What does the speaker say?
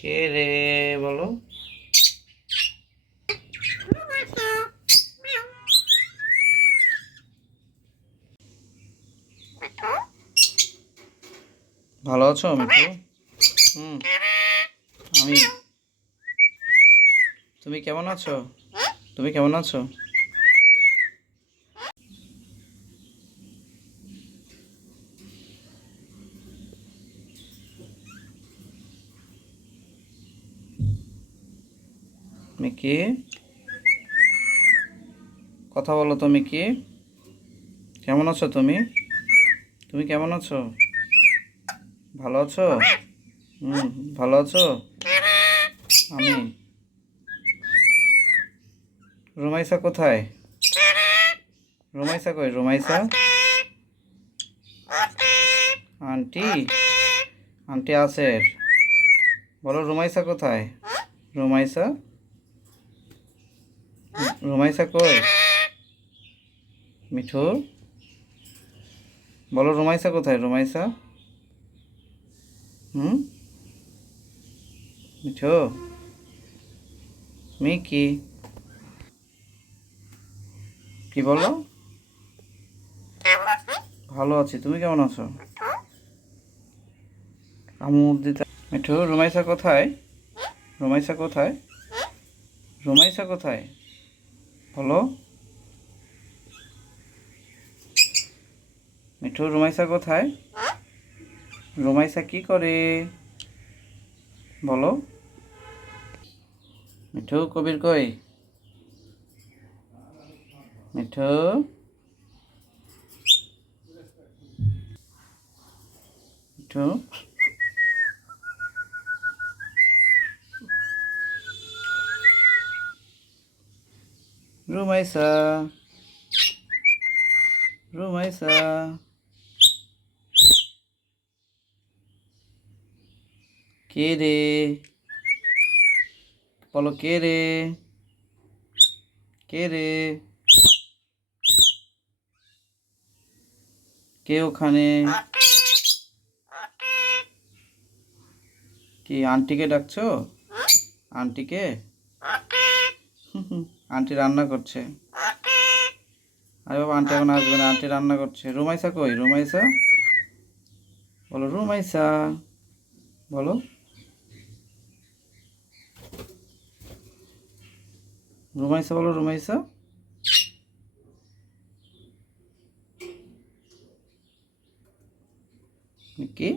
কে রে বলো? ভালো আছো মিঠু? হুম, আমি। তুমি কেমন আছো? তুমি কেমন আছো? মিকি, কথা বলো তো মিকি। কেমন আছো তুমি? তুমি কেমন আছো? ভালো আছো? হুম, ভালো আছো? আমি। রুমাইসা কোথায়? রুমাইসা কই? রুমাইসা আন্টি, আন্টি আছে। বলো রুমাইসা কোথায়? রুমাইসা, রুমাইসা কই? মিঠু, বলো রুমাইসা কোথায়? রুমাইসা। হুম, মিঠু, মিকি, কি বলো? ভালো আছি, তুমি কেমন আছো? কামড় দিতে। মিঠু, রুমাইসা কোথায়? রুমাইসা কোথায়? রুমাইসা কোথায় বলো? মিঠু, রুমাইসা কোথায়? রুমাইসা কি করে বলো? মিঠু, কবির কই? মিঠু, মিঠু, রুমাইসা, রুমাইসা, কে রে বলো? কে রে? কে রে? কে ওখানে? কি আন্টিকে ডাকছো? আন্টিকে? আন্টি রান্না করছে। আরে বাবা, আন্টি এখন আসবে না, আন্টি রান্না করছে। রুমাইসা কই? রুমাইসা, বলো রুমাইসা, বলো। রুমাইসা বলো, রুমাইসা। কি?